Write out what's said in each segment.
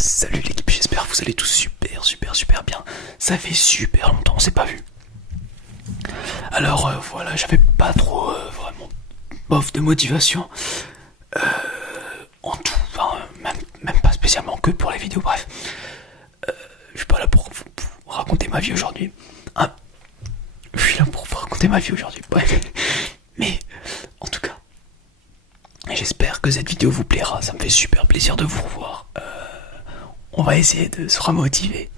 Salut l'équipe, j'espère que vous allez tous super bien. Ça fait super longtemps, on s'est pas vu. Alors voilà, j'avais pas trop vraiment bof de motivation. En tout, enfin, même pas spécialement que pour les vidéos, bref. Je suis pas là pour vous raconter ma vie aujourd'hui. Hein, je suis là pour vous raconter ma vie aujourd'hui, bref. Mais en tout cas, j'espère que cette vidéo vous plaira, ça me fait super plaisir de vous revoir. On va essayer de se remotiver.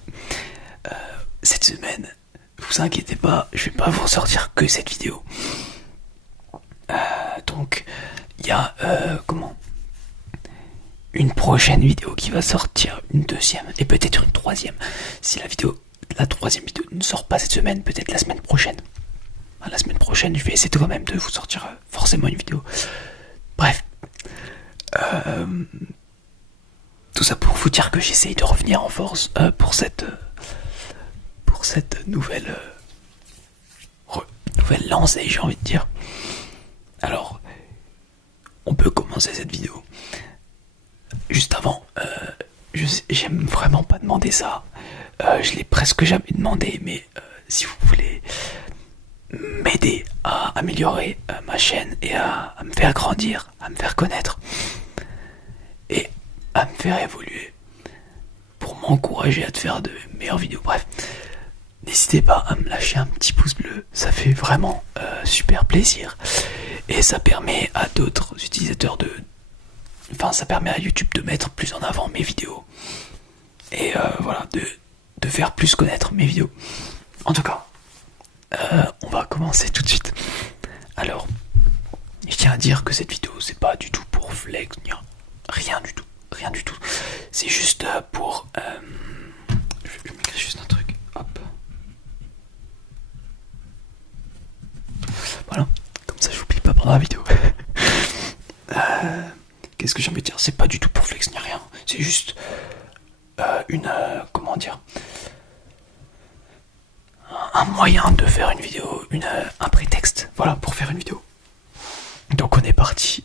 Cette semaine, vous inquiétez pas, je vais pas vous sortir que cette vidéo. Donc, il y a une prochaine vidéo qui va sortir, une deuxième et peut-être une troisième. Si la troisième vidéo ne sort pas cette semaine, peut-être la semaine prochaine. La semaine prochaine, je vais essayer quand même de vous sortir forcément une vidéo. Bref. Tout ça pour vous dire que j'essaye de revenir en force pour cette nouvelle lancée, j'ai envie de dire. Alors, on peut commencer cette vidéo. Juste avant, j'aime vraiment pas demander ça. Je l'ai presque jamais demandé, mais si vous voulez m'aider à améliorer ma chaîne et à me faire grandir, à me faire connaître et à me faire évoluer pour m'encourager à te faire de meilleures vidéos. Bref, n'hésitez pas à me lâcher un petit pouce bleu, ça fait vraiment super plaisir et ça permet à d'autres utilisateurs ça permet à YouTube de mettre plus en avant mes vidéos et voilà, de faire plus connaître mes vidéos. En tout cas, on va commencer tout de suite. Alors, je tiens à dire que cette vidéo c'est pas du tout pour flex, rien du tout. C'est juste pour... je m'écris juste un truc. Hop. Voilà. Comme ça, j'oublie pas pendant la vidéo. Qu'est-ce que j'ai envie de dire? C'est pas du tout pour flex ni rien. C'est juste comment dire, un moyen de faire une vidéo, un prétexte. Voilà, pour faire une vidéo. Donc on est parti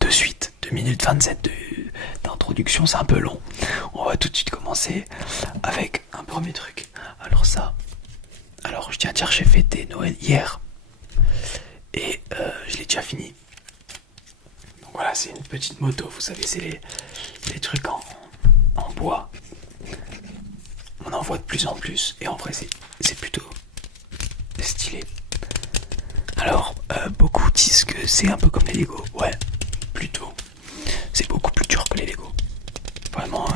de suite. 2 minutes 27 d'introduction, c'est un peu long. On va tout de suite commencer avec un premier truc. Alors je tiens à dire, j'ai fêté Noël hier et je l'ai déjà fini. Donc voilà, c'est une petite moto, vous savez, c'est les trucs en bois. On en voit de plus en plus et en vrai c'est plutôt stylé. Alors beaucoup disent que c'est un peu comme les Lego. Ouais, plutôt. C'est beaucoup plus dur que les Lego. Vraiment,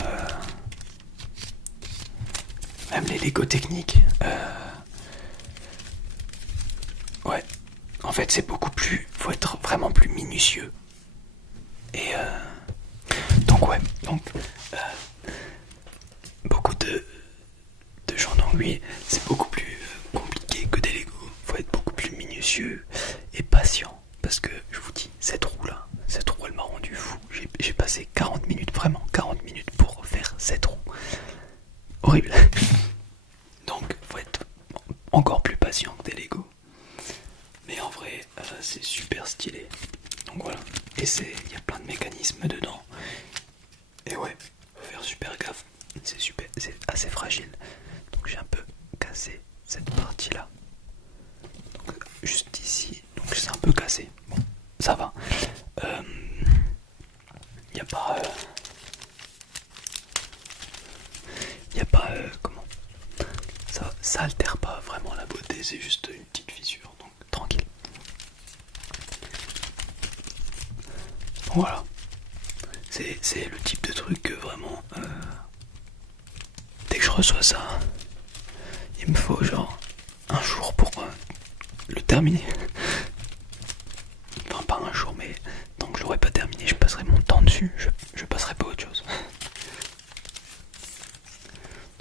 même les Lego techniques. Ouais, en fait c'est beaucoup plus... Faut être vraiment plus minutieux. Et donc ouais, beaucoup de gens non, lui, c'est beaucoup plus compliqué que des Lego. Faut être beaucoup plus minutieux et patient. Parce que je vous dis, cette roue elle m'a rendu fou. J'ai passé 40 minutes, vraiment 40 minutes pour faire cette roue. Horrible. Donc faut être encore plus patient que des Lego. Mais en vrai, c'est super stylé. Donc voilà. Et il y a plein de mécanismes dedans. Et ouais, faut faire super gaffe. C'est assez fragile. Donc j'ai un peu cassé cette partie là. Donc juste ici. Donc c'est un peu cassé. Bon, ça va. Y a pas comment ça altère pas vraiment la beauté, c'est juste une petite fissure, donc tranquille. Voilà, c'est le type de truc que vraiment dès que je reçois ça, il me faut genre un jour pour le terminer. Enfin pas un jour, mais tant que je l'aurai pas terminé, je passerai mon temps dessus, je passerai pas à autre chose.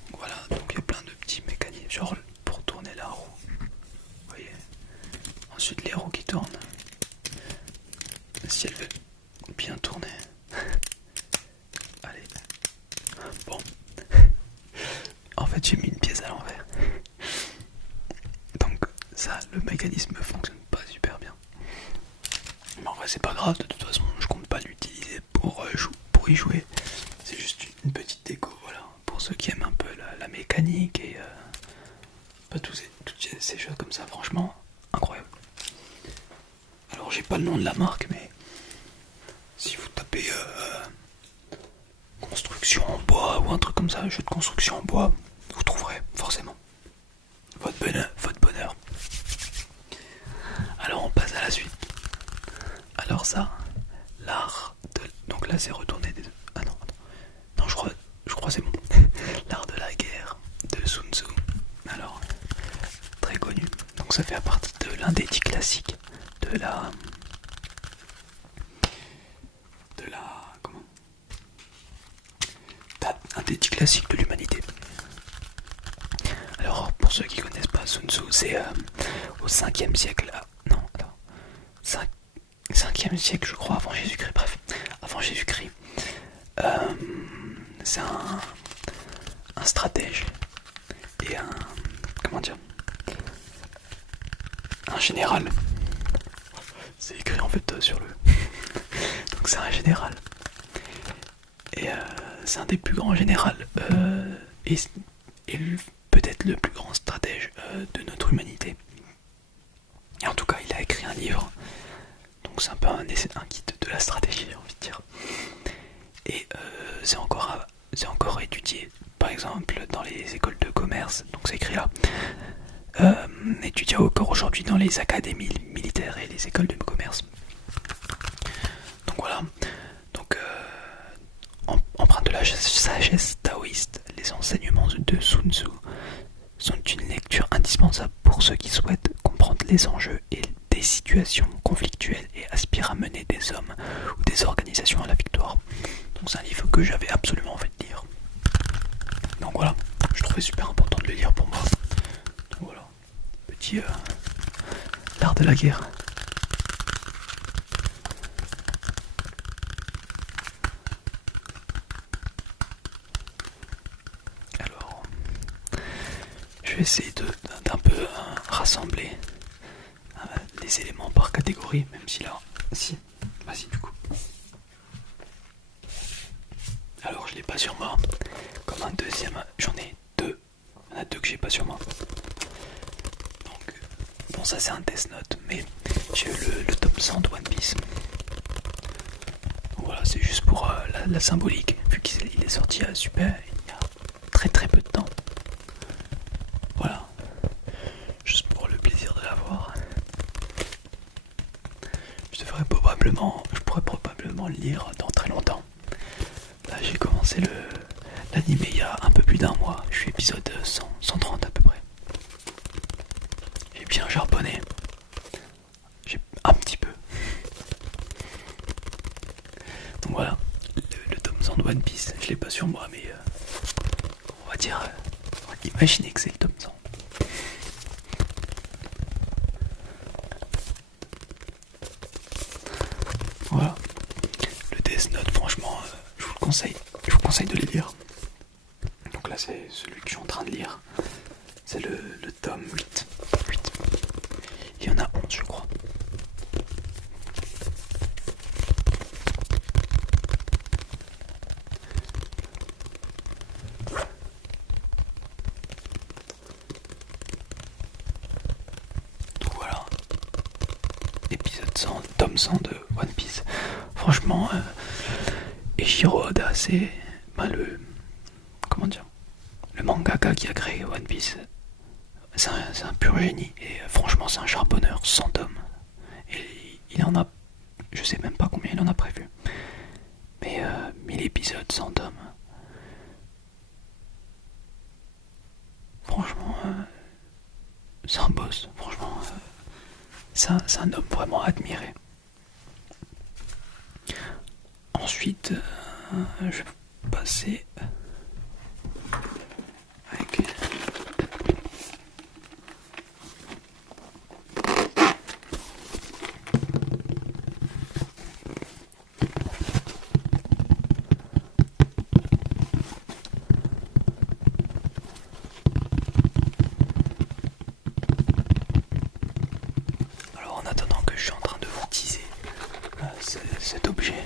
Donc voilà, donc il y a plein de petits mécanismes, genre pour tourner la roue, vous voyez. Ensuite les roues qui tournent, si elle veut bien tourner. Allez, bon. En fait j'ai mis une pièce à l'envers. Donc ça, le mécanisme fonctionne pas super bien. Mais en vrai c'est pas grave, de toute façon je compte pas l'utiliser pour y jouer. C'est juste une petite déco, voilà, pour ceux qui aiment un peu la mécanique et toutes ces choses comme ça, franchement, incroyable. Alors j'ai pas le nom de la marque, mais si vous tapez construction en bois ou un truc comme ça, jeu de construction en bois, vous trouverez forcément votre bonheur, votre bonheur. Alors on passe à la suite. Alors ça, l'art de... Donc là c'est retourné des... Ah non, attends. Non, je crois c'est bon. L'art de la guerre de Sun Tzu. Alors, très connu. Donc ça fait à partie de l'un des 10 classiques de la... Comment? Un des 10 classiques de l'humanité. Alors, pour ceux qui connaissent pas Sun Tzu, c'est au 5e siècle. Non, attends. 5e siècle, je crois, avant Jésus-Christ. Bref, avant Jésus-Christ. C'est un stratège et un... Comment dire? Un général. C'est écrit en fait sur le... Donc c'est un général. Et c'est un des plus grands généraux. Et peut-être le plus grand stratège de notre humanité. Et en tout cas, il a écrit un livre. Donc c'est un peu un guide de la stratégie, j'ai envie de dire. Et c'est encore étudié, par exemple, dans les écoles de commerce. Donc c'est écrit là. Étudié encore aujourd'hui dans les académies militaires et les écoles de commerce. Donc voilà. Donc empreint de la sagesse taoïste, les enseignements de Sun Tzu sont une lecture indispensable pour ceux qui souhaitent comprendre les enjeux et des situations conflictuelles et aspirent à mener des hommes ou des organisations à la victoire. Donc c'est un livre que j'avais absolument envie de lire. Donc voilà, je trouvais super important de le lire pour moi. Donc voilà, petit l'art de la guerre. Alors, je vais essayer d'un peu rassembler les éléments par catégorie, même si là, si, vas-y du coup. Alors je l'ai pas sur moi, comme un deuxième, j'en ai deux, il y en a deux que j'ai pas sur moi. Donc, bon ça c'est un Death Note, mais j'ai eu le tome 100 de One Piece. Donc, voilà, c'est juste pour la symbolique, vu qu'il est sorti à super, il y a très très peu de temps. Voilà, juste pour le plaisir de l'avoir. Je pourrais probablement le lire dans très longtemps. Là j'ai commencé l'animé il y a un peu plus d'un mois, je suis épisode 130 à peu près. J'ai bien charbonné. J'ai un petit peu. Donc voilà, le tome 100 de One Piece, je l'ai pas sur moi, mais on va dire, on va imaginer que c'est le tome 100. Voilà, le Death Note, franchement, je vous conseille de les lire. Donc là c'est celui que je suis en train de lire, c'est le tome 8. Il y en a 11 je crois. Donc voilà, épisode 100, tome 100 de One Piece. Franchement, Eiichiro Oda, c'est le... Comment dire, le mangaka qui a créé One Piece. C'est un pur génie. Et franchement, c'est un charbonneur, 100 tomes. Et il en a... Je sais même pas combien il en a prévu. Mais 1000 épisodes, 100 tomes. Franchement, c'est un boss. Franchement, c'est un homme vraiment admiré. Ensuite, je vais passer avec... Alors en attendant que je suis en train de vous teaser cet objet,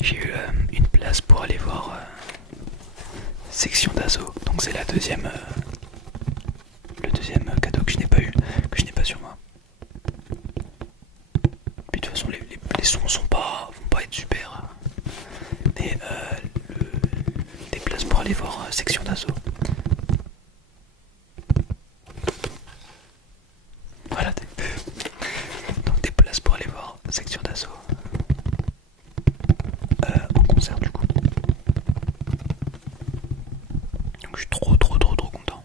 j'ai eu places pour aller voir Section d'Assaut. Donc c'est le deuxième cadeau que je n'ai pas eu, que je n'ai pas sur moi. Puis de toute façon les sons vont pas être super. Mais des places pour aller voir Section d'Assaut. Voilà, donc des places pour aller voir Section d'Assaut en concert du coup. Donc je suis trop content.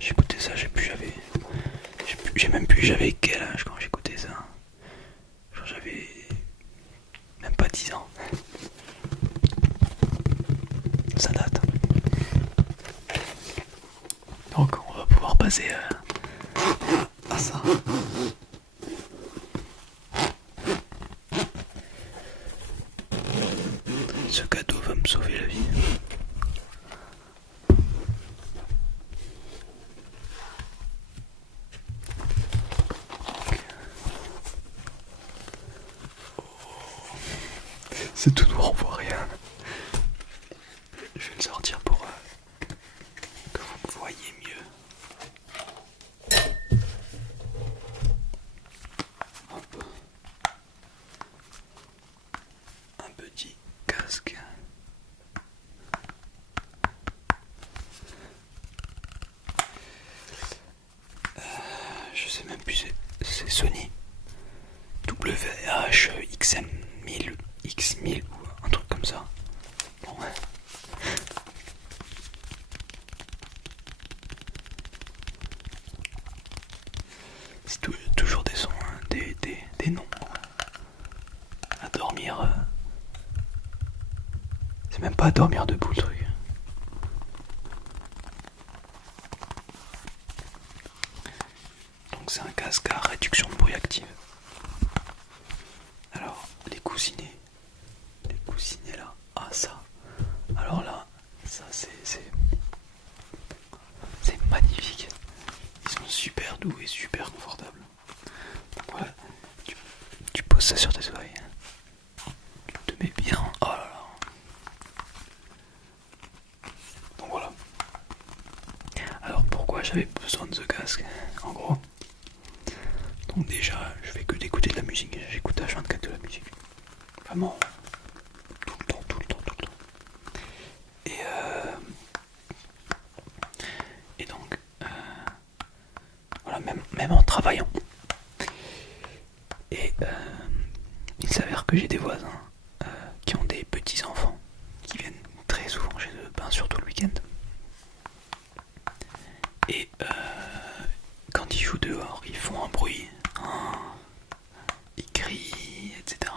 J'écoutais ça, j'ai même plus j'avais quel âge quand j'écoutais ça. Genre j'avais même pas 10 ans. Ça date. Donc on va pouvoir passer à ça. Ce cadeau va me sauver la vie. C'est tout noir, on voit rien. Je vais le sortir pour que vous me voyez mieux. Hop. Un petit casque. Je sais même plus, c'est Sony WH-XM1000 X1000 ou un truc comme ça. Bon, ouais. C'est toujours des sons, hein, des noms à dormir. C'est même pas à dormir debout le truc. Donc c'est un casque à réduction de bruit active. Alors les coussinets là, ah ça. Alors là, ça c'est magnifique. Ils sont super doux et super confortables. Donc voilà, tu poses ça sur tes oreilles. Tu te mets bien. Oh là là. Donc voilà. Alors pourquoi j'avais besoin de ce casque? En gros. Donc déjà, je fais que d'écouter de la musique. J'écoute H24 de la musique. Vraiment. Tout le temps. Et donc, voilà, même en travaillant. Et il s'avère que j'ai des voisins qui ont des petits enfants qui viennent très souvent chez eux, surtout le week-end. Et quand ils jouent dehors, ils font un bruit, ils crient, etc.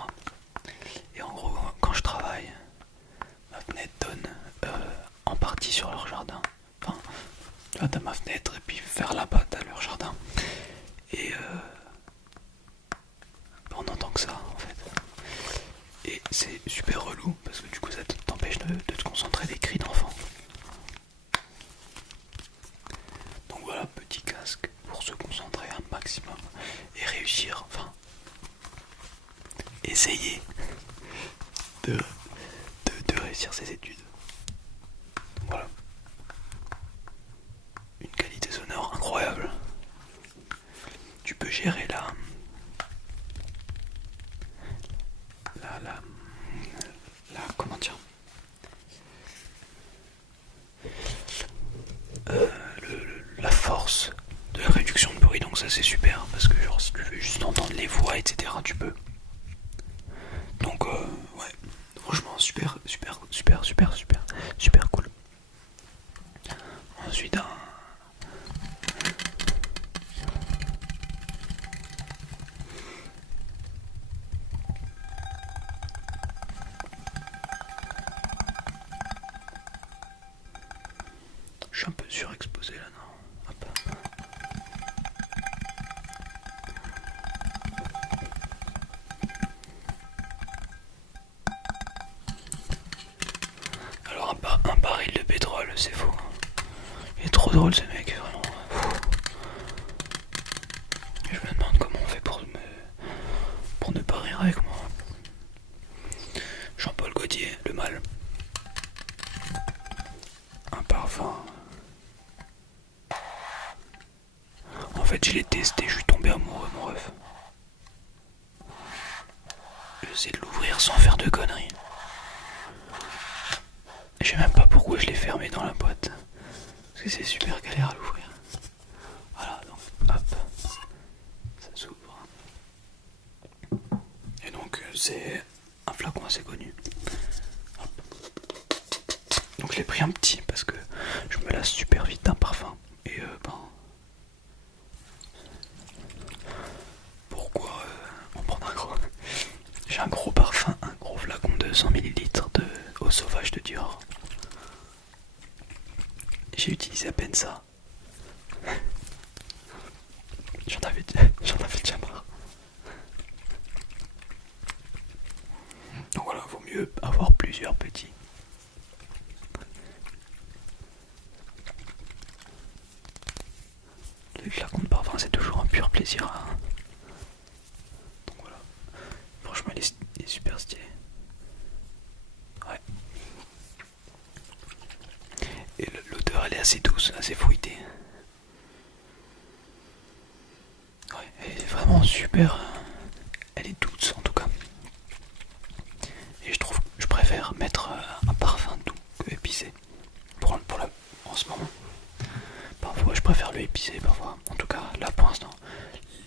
Et en gros, quand je travaille, ma fenêtre donne en partie sur leur jardin. Enfin, là t'as ma fenêtre et puis vers là-bas t'as leur jardin. Et on n'entend que ça en fait. Et c'est super relou parce que du coup ça t'empêche de te concentrer, des cris d'enfants. Donc voilà, petit casque pour se concentrer un maximum et réussir, enfin essayer de réussir ses études. Donc voilà. Une qualité sonore incroyable. Tu peux gérer la comment dire, la force de la réduction de bruit, donc ça c'est super parce que genre si tu veux juste entendre les voix etc tu peux. Donc ouais, franchement super cool. Ensuite je suis un peu surexposé là, non? Hop. Alors un baril de pétrole, c'est faux. Il est trop drôle ce mec, vraiment. ne pas rire avec moi. Jean-Paul Gaultier, le mal. Un parfum. En fait, je l'ai testé, je suis tombé amoureux, mon ref. J'essaie de l'ouvrir sans faire de conneries. Je sais même pas pourquoi je l'ai fermé dans la boîte. Parce que c'est super galère à l'ouvrir. Voilà, donc hop, ça s'ouvre. Et donc c'est un flacon assez connu. Hop. Donc je l'ai pris un petit parce que je me lasse super vite d'un parfum. Et pourquoi en prendre un gros? J'ai un gros parfum, un gros flacon de 100 ml de eau sauvage de Dior. J'ai utilisé à peine ça. J'en avais déjà marre. Donc voilà, vaut mieux avoir plusieurs petits. Les flacons de parfum, c'est toujours un pur plaisir. Donc voilà. Franchement, il est super stylé. Ouais. Et l'odeur, elle est assez douce, assez fruitée. Ouais, elle est vraiment super. Elle est douce en tout cas. Et je trouve que je préfère mettre un parfum doux que épicé. En ce moment. Parfois je préfère le épicé, parfois. En tout cas, là pour l'instant,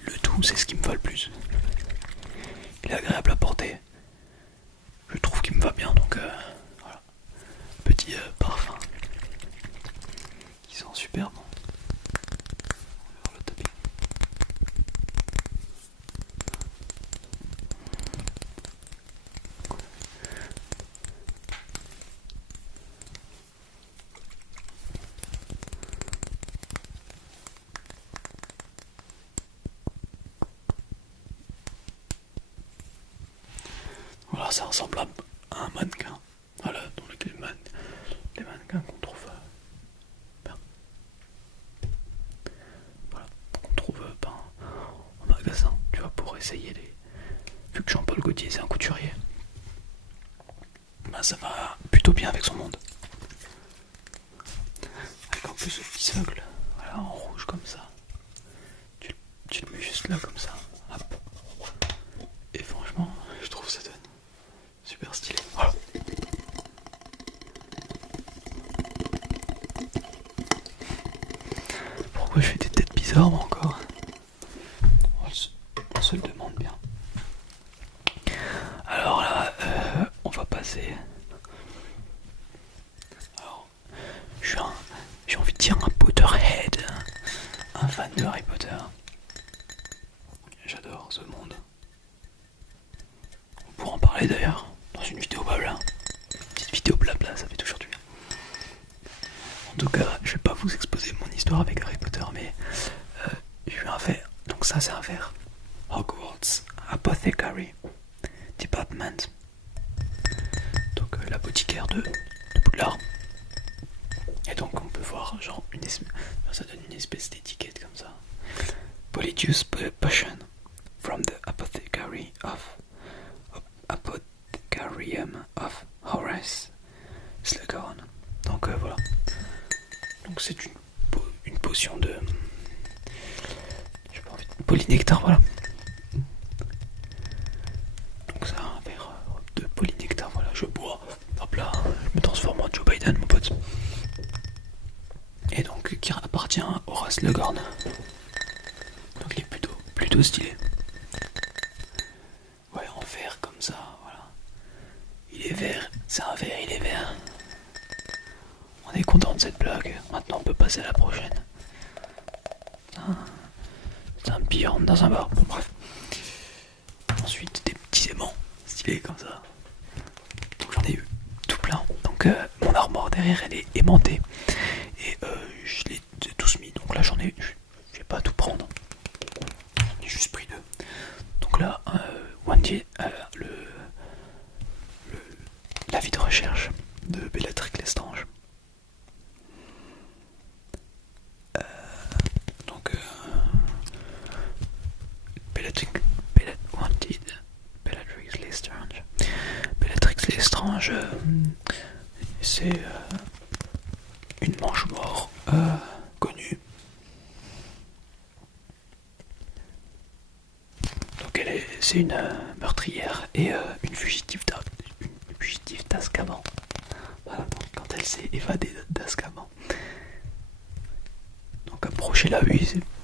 le doux c'est ce qui me va le plus. Il est agréable à porter. Je trouve qu'il me va bien, donc voilà. Petit parfum qui sent super bon. On va le taper. Voilà, ça ressemble à un mannequin. Voilà, dans lequel les mannequins qu'on trouve voilà, qu'on trouve en magasin, tu vois, pour essayer les. Vu que Jean-Paul Gaultier c'est un couturier, bah ça va plutôt bien avec son monde. Avec en plus ce petit socle, voilà, en rouge comme ça. Tu le mets juste là comme ça. Hop. Et franchement, je trouve ça donne super stylé. Voilà. Pourquoi je fais des têtes bizarres moi encore? On se le demande bien. Alors là, on va passer. Alors, j'ai envie de dire un Potterhead, un fan de Harry Potter. J'adore ce monde. On pourra en parler d'ailleurs dans une vidéo blabla. Petite vidéo blabla, ça fait toujours du bien. En tout cas, je vais pas vous exposer mon histoire avec Harry Potter, mais j'ai eu un verre. Donc ça c'est un verre. Hogwarts Apothecary Department. Donc l'apothicaire de Poudlard. Et donc on peut voir genre ça donne une espèce d'étiquette comme ça. Polyjuice Potion from the Apothecary of Apothecarium of Horace Slughorn. Donc voilà. Donc c'est une potion de polynectar, voilà. Donc ça un verre de polynectar, voilà, je bois, hop là, je me transforme en Joe Biden mon pote. Et donc qui appartient à Horace Slughorn. Donc il est plutôt stylé. Ouais, en verre comme ça, voilà. Il est vert, c'est un verre, il est vert. On est content de cette blague, maintenant on peut passer à la prochaine. C'est un bjorn dans un bar, bon bref. Ensuite des petits aimants stylés comme ça. Donc j'en ai eu tout plein. Donc mon armoire derrière elle est aimantée. Et je l'ai tous mis. Donc là je vais pas tout prendre. J'ai juste pris deux. Donc là, Wendy, la vie de recherche de Bellatrix Lestrange. Donc Bellatrix Wanted manche, c'est une manche mort connue. Donc c'est une meurtrière et une fugitive d'Azkaban. Voilà, donc quand elle s'est évadée d'Azkaban. Donc approchez-la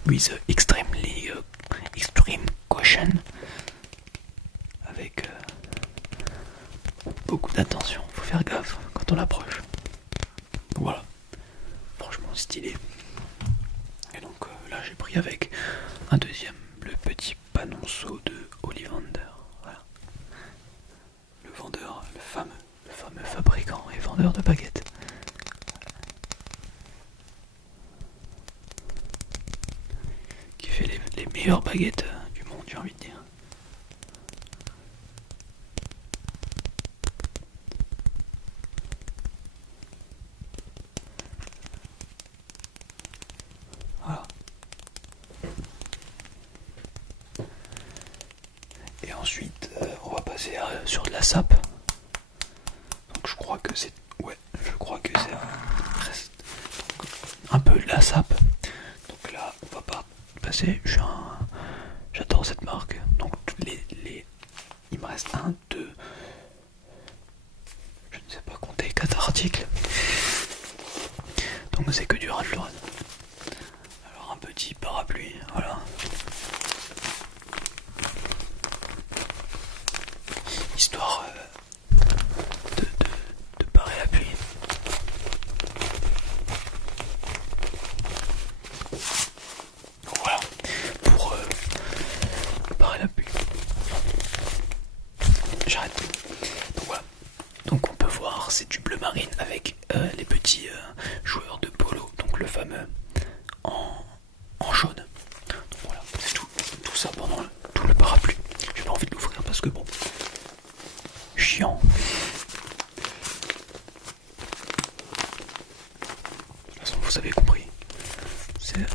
with extreme caution, avec beaucoup d'attention. Faut faire gaffe quand on l'approche. Voilà, franchement stylé. Et donc là j'ai pris avec un deuxième, le petit panonceau de Ollivander. Voilà. Le vendeur, le fameux fabricant et vendeur de baguettes. Qui fait les meilleures baguettes du monde, j'ai envie de dire. Voilà. Et ensuite, on va passer sur de la sape. Donc je crois que c'est... Ouais, je crois que c'est un peu de la sape. Donc là, on va pas passer. J'adore cette marque. Donc il me reste 1, 2... Je ne sais pas compter, 4 articles. Donc c'est que du Ralph Lauren. Alors un petit parapluie, voilà. Histoire de parer la pluie. Donc voilà, pour parer la pluie. J'arrête. Donc voilà. Donc on peut voir, c'est du bleu marine avec les petits joueurs de polo, donc le fameux en jaune. Donc voilà, c'est tout ça pendant tout le parapluie. J'ai pas envie de l'ouvrir parce que bon, chiant. De toute façon, vous avez compris. C'est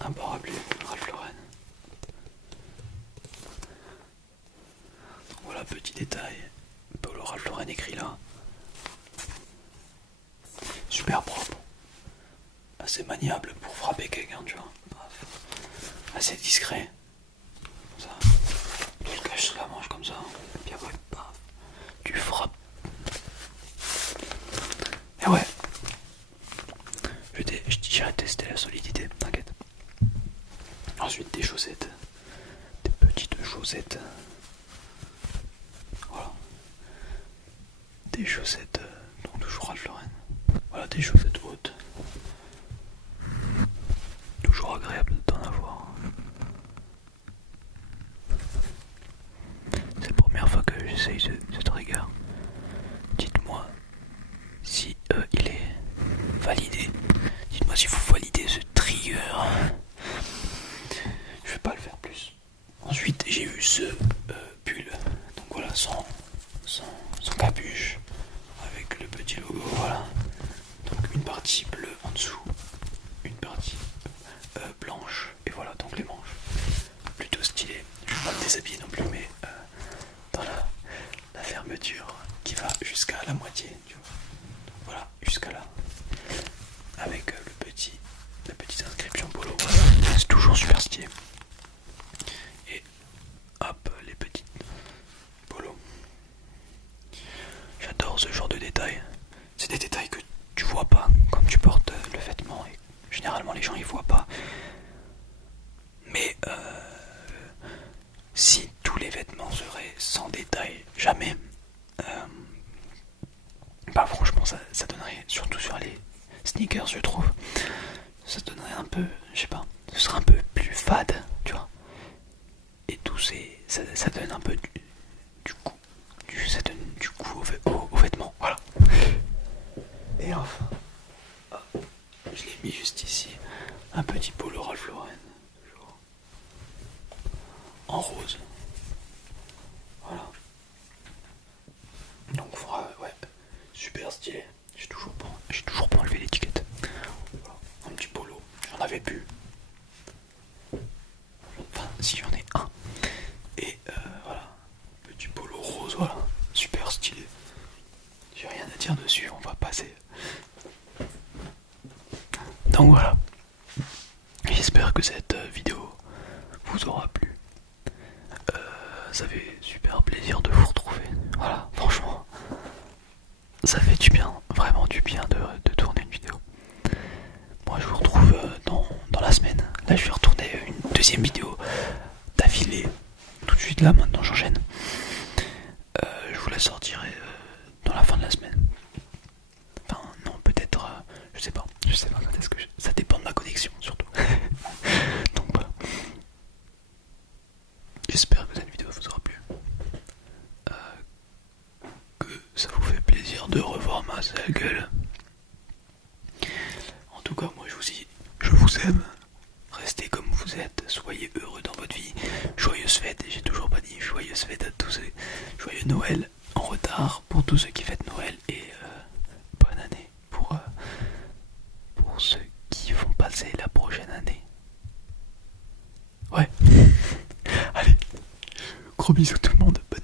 un parapluie Ralph Lauren. Donc voilà, petit détail. Polo Ralph Lauren écrit là. Super propre. Assez maniable pour frapper quelqu'un, tu vois. Assez discret. Comme ça. Tu le caches sous la manche comme ça. Puis après, paf. Tu frappes. Et ouais. J'irai tester la solidité, t'inquiète. Ensuite des chaussettes. Des petites chaussettes. Voilà. Des chaussettes, donc toujours Ralph Lauren. Voilà, des chaussettes hautes. Toujours agréable d'en avoir. C'est la première fois que j'essaye ce trigger. Dites-moi si il est validé. Dites-moi si vous validez ce trigger. Je vais pas le faire plus. Ensuite, j'ai vu ce pull. Donc voilà, sans capuche. Avec le petit logo, voilà. Donc une partie bleue en dessous. Une partie blanche. Et voilà, donc les manches. Plutôt stylé. Je vais pas me déshabiller non plus, mais dans la fermeture qui va jusqu'à la moitié. Tu vois. Donc voilà, jusqu'à là. Avec la petite inscription polo. Voilà. C'est toujours super stylé. Et hop, les petites polos. J'adore ce genre de détails. C'est des détails que tu vois pas quand tu portes le vêtement. Et généralement, les gens ils voient pas. Mais si tous les vêtements seraient sans détail, jamais, bah franchement ça donnerait, surtout sur les sneakers je trouve, ça donnerait un peu, je sais pas, ce serait un peu plus fade, tu vois. Et tout ça donne un peu du goût, ça donne du goût aux vêtements, voilà. Et enfin, je l'ai mis juste ici, un petit polo Ralph Lauren. En rose. Voilà. Donc ouais, super stylé. J'ai toujours pas enlevé l'étiquette. Voilà. Un petit polo. J'en avais plus. Enfin, si j'en ai un. Et voilà. Petit polo rose, voilà. Super stylé. tire dessus, on va passer. Donc voilà. J'espère que cette vidéo vous aura plu. Ça fait super plaisir de vous retrouver. Voilà, franchement, ça fait du bien, vraiment du bien de tourner une vidéo. Moi je vous retrouve dans la semaine. Là je vais retourner une deuxième vidéo d'affilée. Tout de suite là, maintenant j'enchaîne. Je vous la sortirai dans la fin de la semaine. Enfin non, peut-être, je sais pas quand est-ce que ça dépend de ma connexion surtout. Donc voilà. J'espère que cette vidéo vous aura plu. Que ça vous fait plaisir de revoir ma sale gueule. En tout cas, moi je vous dis, je vous aime. Restez comme vous êtes, soyez heureux dans votre vie. Joyeuses fêtes, j'ai toujours pas dit joyeuses fêtes à tous ceux. Joyeux Noël en retard pour tous ceux qui fêtent Noël et bonne année pour ceux qui vont passer la prochaine année. Ouais. Allez, gros bisous tout le monde. Bonne